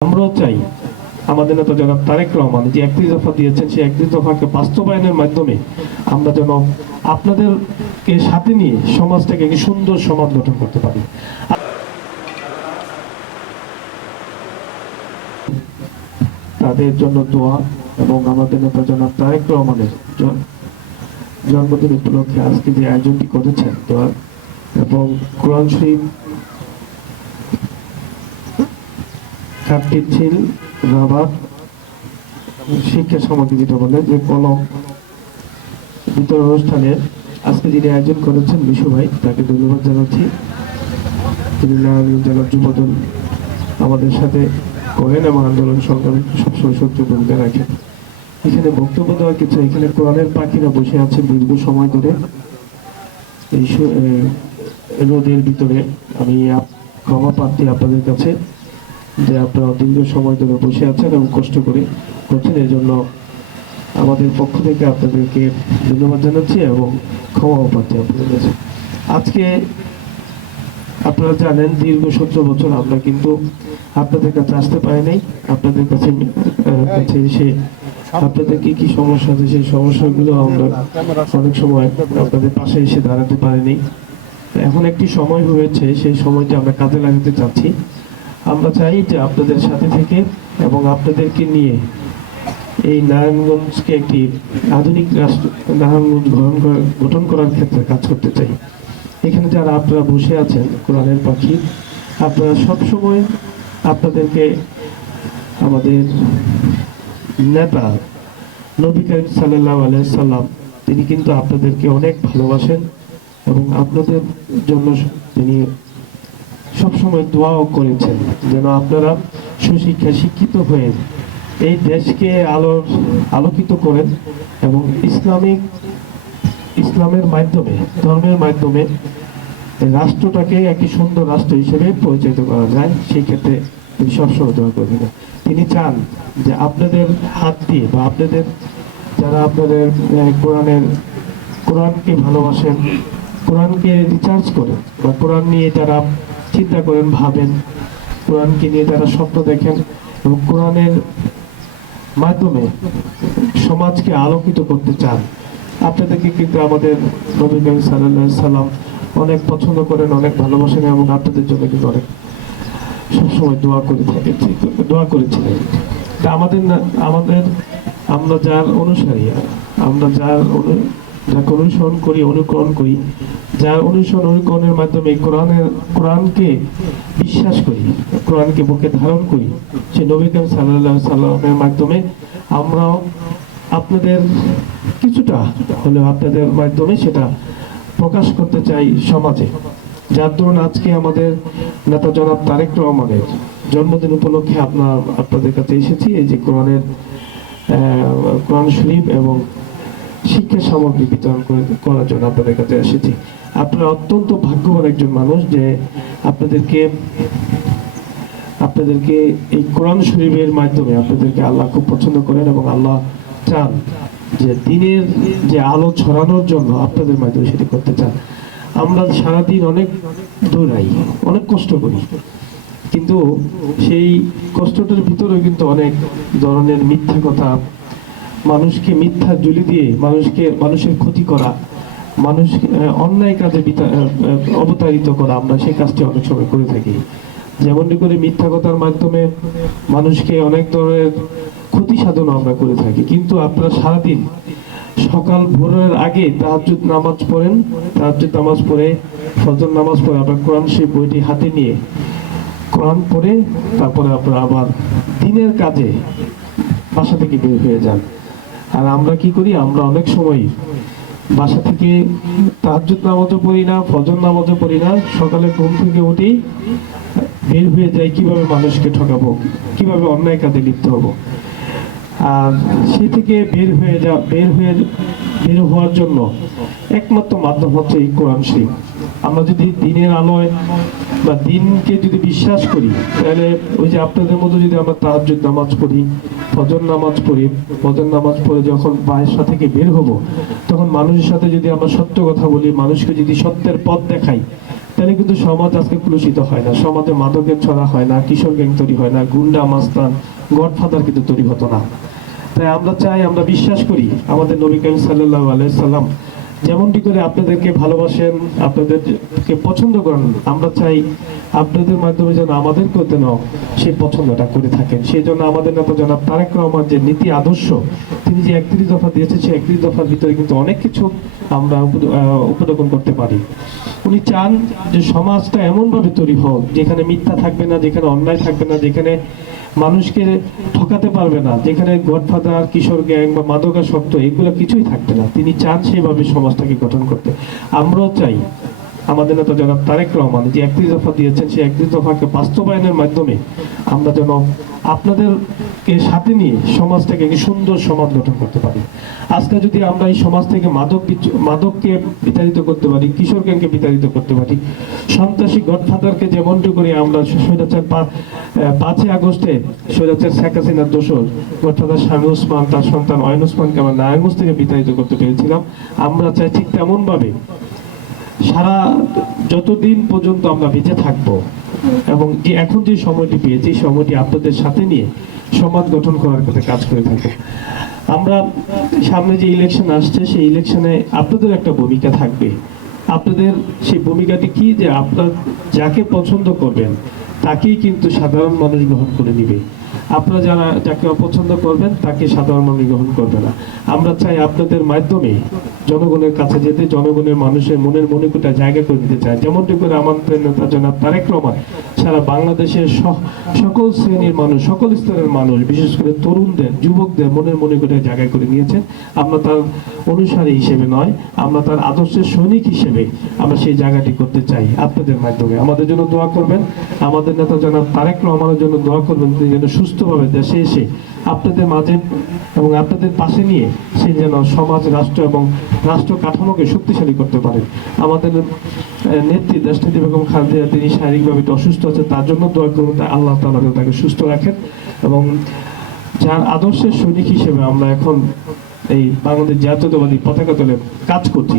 আমরাও চাই আমাদের নেতা জনাব তারেক রহমান যে একত্রিশ দফা দিয়েছেন, সেই একত্রিশ দফাকে বাস্তবায়নের মাধ্যমে আমরা যেন আপনাদেরকে সাথে নিয়ে সমাজটাকে একটি সুন্দর সমাজ গঠন করতে পারি। তাদের জন্য দোয়া এবং আমাদের নেতা জনাব তারেক রহমানের জন্মদিন উপলক্ষে আজকে যে আয়োজনটি করেছেন দোয়া এবং কোরআন শরীফ কাঠটির ছিল রাবার শিক্ষা সামগ্রী যেটা বলে যে কলম বিতরণ অনুষ্ঠানে আজকে যিনি আয়োজন করেছেন বিশু ভাই, তাকে ধন্যবাদ জানাচ্ছি। তিনি নারায়ণগঞ্জ জেলার যুবদল আমাদের সাথে করেন এবং আন্দোলন সংগ্রামে সবসময় সত্য ভূমিকা রাখেন এখানে বক্তব্য দেওয়ার কিছু এখানে কোরআনের পাখিরা বসে আছে দীর্ঘ সময় ধরে। এই রোদের ভিতরে আমি ক্ষমা প্রার্থী আপনাদের কাছে যে আপনারা দীর্ঘ সময় ধরে বসে আছেন এবং কষ্ট করে করছেন, এই জন্য আমাদের পক্ষ থেকে আপনাদেরকে ধন্যবাদ জানাচ্ছি এবং ক্ষমাও পাচ্ছি আপনাদের কাছে। আজকে আপনারা জানেন দীর্ঘ সতেরো বছর আমরা কিন্তু আপনাদের কাছে আসতে পারি নাই আপনাদের কাছে কাছে এসে আপনাদের কি কি সমস্যা আছে, সেই সমস্যাগুলো আমরা অনেক সময় আপনাদের পাশে এসে দাঁড়াতে পারিনি। এখন একটি সময় হয়েছে, সেই সময়টা আমরা কাজে লাগাতে চাচ্ছি। আমরা চাই যে আপনাদের সাথে থেকে এবং আপনাদেরকে নিয়ে এই নারায়ণগঞ্জকে একটি আধুনিক রাষ্ট্র, নারায়ণগঞ্জ করার, গঠন করার ক্ষেত্রে কাজ করতে চাই। এখানে যারা আপনারা বসে আছেন, কোরআনের পাখি, আপনারা সবসময় আপনাদেরকে আমাদের নেতা নবী করিম সাল্লাহ আলাইসাল্লাম তিনি কিন্তু আপনাদেরকে অনেক ভালোবাসেন এবং আপনাদের জন্য তিনি সবসময় দোয়াও করেছেন যেন আপনারা সুশিক্ষা শিক্ষিত হয়ে এই দেশকে আলোর, আলোকিত করেন এবং ইসলামিক, ইসলামের মাধ্যমে, ধর্মের মাধ্যমে রাষ্ট্রটাকে একটি সুন্দর রাষ্ট্র হিসেবে পরিচালিত করা যায়, সেই ক্ষেত্রে তিনি সবসময় দোয়া করবেন। তিনি চান যে আপনাদের হাত দিয়ে বা আপনাদের, যারা আপনাদের কোরআনের, কোরআনকে ভালোবাসেন, কোরআনকে রিচার্জ করেন বা কোরআন নিয়ে যারা চিন্তা করেন, ভাবেন। কোরআনকে নিয়ে যারা স্বপ্ন দেখেন এবং কোরআনের মাধ্যমে সমাজকে আলোকিত করতে চান, আপনাদেরকে কিন্তু আমাদের নবী করিম সাল্লাহ সাল্লাম অনেক পছন্দ করেন, অনেক ভালোবাসেন এবং আপনাদের জন্য কিন্তু অনেক সবসময় দোয়া করে থাকে দোয়া করেছিলেন। তা আমাদের আমাদের আমরা যার অনুসারী, আমরা যার যাকে অনুসরণ করি, অনুকরণ করি, যার অনুসরণ, অনুকরণের মাধ্যমে কোরআনের, কোরআনকে বিশ্বাস করি, কোরআনকে বুকে ধারণ করি, সে নবী করিম সাল্লাহ সাল্লামের মাধ্যমে আমরাও আপনাদের কিছুটা হলেও আপনাদের মাধ্যমে সেটা প্রকাশ করতে চাই সমাজে। যার দরুন আজকে আমাদের নেতা জনাব তারেক রহমানের জন্মদিন উপলক্ষে আপনার আপনাদের কাছে এসেছি, এই যে কোরআনের কোরআন শরীফ এবং শিক্ষা সামগ্রী বিতরণ করে- করার জন্য আপনাদের কাছে এসেছি। আপনারা অত্যন্ত ভাগ্যবান একজন মানুষ যে আপনাদেরকে আপনাদেরকে এই কোরআন শরীফের মাধ্যমে আপনাদেরকে আল্লাহ খুব পছন্দ করেন এবং আল্লাহ চান যে দিনের যে আলো ছড়ানোর জন্য আপনাদের মাধ্যমে সেটি করতে চান। আমরা সারাদিন অনেক দৌড়াই, অনেক কষ্ট করি। কিন্তু সেই কষ্টটার ভিতরে কিন্তু অনেক ধরনের মিথ্যা কথা মানুষকে মিথ্যা জুলি দিয়ে মানুষকে, মানুষের ক্ষতি করা মানুষ অন্যায় কাজে অবতারিত করা আমরা সেই কাজটি অনেক সময় করে থাকি। যেমনটি করে মিথ্যা কথার মাধ্যমে মানুষকে অনেক ধরনের ক্ষতি সাধন আমরা করে থাকি। কিন্তু আপনারা সারাদিন সকাল, ভোরের আগে তাহাজুদ নামাজ পড়েন, তাহাজ্জুদ নামাজ পড়ে, ফজর নামাজ পড়ে, আপনার কোরআন সেই বইটি হাতে নিয়ে কোরআন পড়ে, তারপরে আপনারা আবার দিনের কাজে বাসা থেকে বের হয়ে যান। আর আমরা কি করি? আমরা অনেক সময় বাসা থেকে তাহাজ্জুদ নামাজও পড়ি না, ফজর নামাজও পড়ি না। সকালে ঘুম থেকে উঠেই বের হয়ে যাই কীভাবে মানুষকে ঠকাবো, কীভাবে অন্যায় কাজে লিপ্ত হব। আর সে থেকে বের হয়ে যা, বের হয়ে, বের হওয়ার জন্য একমাত্র মাধ্যম হচ্ছে এই কোরআন শরীফ। আমরা যদি দিনের আলোয় বা দিনকে যদি বিশ্বাস করি, তাহলে ওই যে আপনাদের মতো যদি আমরা তাহাজ্জুদ নামাজ পড়ি ফজর নামাজ পড়ি, ফজর নামাজ পড়ে যখন বাসা থেকে বের হব, তখন মানুষের সাথে যদি আমরা সত্য কথা বলি, মানুষকে যদি সত্যের পথ দেখাই, তাহলে কিন্তু সমাজ আজকে কুলুষিত হয় না। সমাজে মাদকের ছড়া হয় না, কিশোর গ্যাং তৈরি হয় না, গুন্ডা, মাস্তান, গডফাদার কিন্তু তৈরি হতো না। তাই আমরা চাই, আমরা বিশ্বাস করি, আমাদের নবী করিম সাল্লাহ আলাইসাল্লাম যেমনটি করে আপনাদেরকে ভালোবাসেন, আপনাদেরকে পছন্দ করেন, আমরা চাই আপনাদের মাধ্যমে যেন আমাদেরকেও যেন সেই পছন্দটা করে থাকেন। সেই জন্য আমাদের নেতা জনাব তারেক রহমান যে নীতি আদর্শ, তিনি যে একত্রিশ দফা দিয়েছেন সেই একত্রিশ দফার ভিতরে কিন্তু অনেক কিছু আমরা উপ- করতে পারি। উনি চান যে সমাজটা এমনভাবে তৈরি হোক, যেখানে মিথ্যা থাকবে না, যেখানে অন্যায় থাকবে না, যেখানে মানুষকে ঠকাতে পারবে না। যেখানে গডফাদার, কিশোর গ্যাং বা মাদকাসক্ত, এগুলো কিছুই থাকবে না। তিনি চান সেভাবে সমাজটাকে গঠন করতে। আমরাও চাই আমাদের নেতা জনাব তারেক রহমান যে একত্রিশ দফা দিয়েছেন, সেই একত্রিশ দফাকে বাস্তবায়নের মাধ্যমে আমরা যেন আপনাদেরকে সাথে নিয়ে সমাজটাকে একটি সুন্দর সমাজ গঠন করতে পারি। আজকে যদি আমরা এই সমাজ থেকে মাদক মাদককে বিতাড়িত করতে পারি, কিশোর গ্যাংকে বিতাড়িত করতে পারি, সন্ত্রাসী গডফাদারকে যেমনটি করে আমরা স্বৈরাচার পা- পাঁচই আগস্টে স্বৈরাচার শেখ হাসিনার দোষর গডফাদার স্বামী ওসমান, তার সন্তান অয়ন ওসমানকে আমরা নারায়ণগঞ্জ থেকে বিতাড়িত করতে পেরেছিলাম। আমরা চাই ঠিক তেমনভাবে সারা যতদিন পর্যন্ত আমরা বেঁচে থাকব এবং যে এখন যে সময়টি পেয়েছি সময়টি আপনাদের সাথে নিয়ে সমাজ গঠন করার কথা কাজ করে থাকব। আমরা সামনে যে ইলেকশন আসছে, সেই ইলেকশনে আপনাদের একটা ভূমিকা থাকবে। আপনাদের সেই ভূমিকাটি কি? যে আপনার যাকে পছন্দ করবেন, তাকেই কিন্তু সাধারণ মানুষ গ্রহণ করে নিবে। আপনারা যারা যাকে অপছন্দ করবেন, তাকে সাধারণ মানুষ গ্রহণ করবে না। আমরা চাই আপনাদের মাধ্যমে জনগণের কাছে যেতে, জনগণের মানুষের মনের মনিকুটা জায়গা করে দিতে চায়। যেমনটি করে আমাদের নেতা জনাব তারেক রহমান, সারা বাংলাদেশের সকল শ্রেণির মানুষ, সকল স্তরের মানুষ, বিশেষ করে তরুণদের, যুবকদের মনের মনিকুটা জায়গা করে নিয়েছেন। আমরা তার অনুসারী হিসেবে নয়, আমরা তার আদর্শের সৈনিক হিসেবে আমরা সেই জায়গাটি করতে চাই আপনাদের মাধ্যমে। আমাদের জন্য দোয়া করবেন। আমাদের নেতা জনাব তারেক রহমানের জন্য দোয়া করবেন। তিনি যেন সুস্থভাবে দেশে এসে আপনাদের মাঝে এবং আপনাদের পাশে নিয়ে সে যেন সমাজ, রাষ্ট্র এবং রাষ্ট্র কাঠামোকে শক্তিশালী করতে পারে। আমাদের নেত্রী দেশনেত্রী বেগম খালেদা তিনি শারীরিকভাবে অসুস্থ আছে তার জন্য দোয়া করুন আল্লাহ তালা তাকে সুস্থ রাখেন এবং যার আদর্শের সৈনিক হিসেবে আমরা এখন এই বাংলাদেশ জাতীয়তাবাদী পতাকা তোলে কাজ করছি।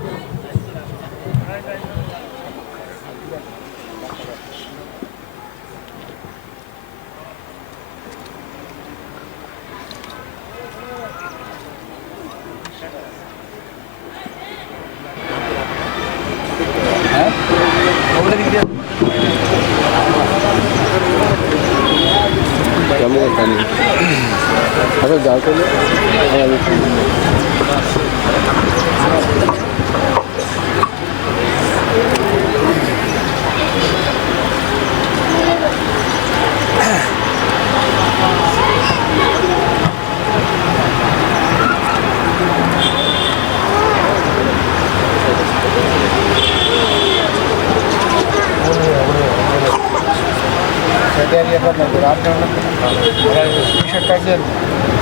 কেমন আচ্ছা যাও তাহলে হ্যাঁ আমি